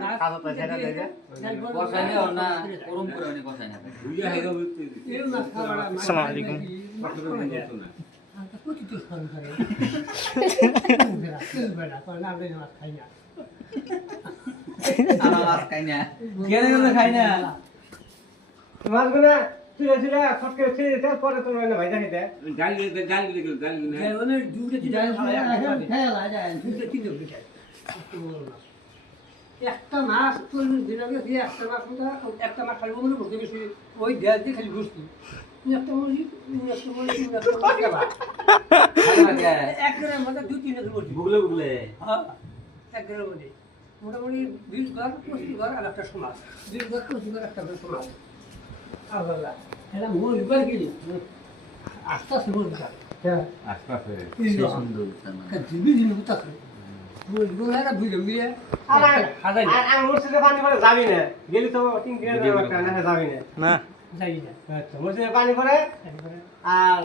কালো তো সেটা দেই যে কষাই না না গরম করে নি কষাই না বুঝা হয়ে গেল আসসালামু আলাইকুম আমার মাছ খাই না কেন কেন খাই না মাছগুলো চুলে চুলে ফটকে ছিঁড়ে দিতে পরে তুমি এনে ভাইজা খেতে গালি একটা মাছ 40 দিন আগে দিয়ে একটা মাছ খালি মনে মুখে বেশি ওই দেড় দিয়ে খালি ঘুরছি একটা মুরগি এক গ্রামের মধ্যে 2-3 হাজার মুরগি বুগলে বুগলে হ্যাঁ এক গ্রামের মধ্যে মোটামুটি 20 ঘর 25 ঘর আর একটা সমাজ 20 ঘর 25 ঘর একটা সমাজ আল্লাহ এটা মুরগি বার গেলি আস্তে আস্তে মুরগি হ্যাঁ আশপাশে সুন্দর দিবি দিন কোথা থেকে মুরগি গোলা বুঝে মিলে আমার হাজার আর আমি মুর্শিদে পানি পরে যাবি না গেলি তো 3 দিনের একটা না যাবি না না যাই না আচ্ছা মুর্শিদে পানি পরে আর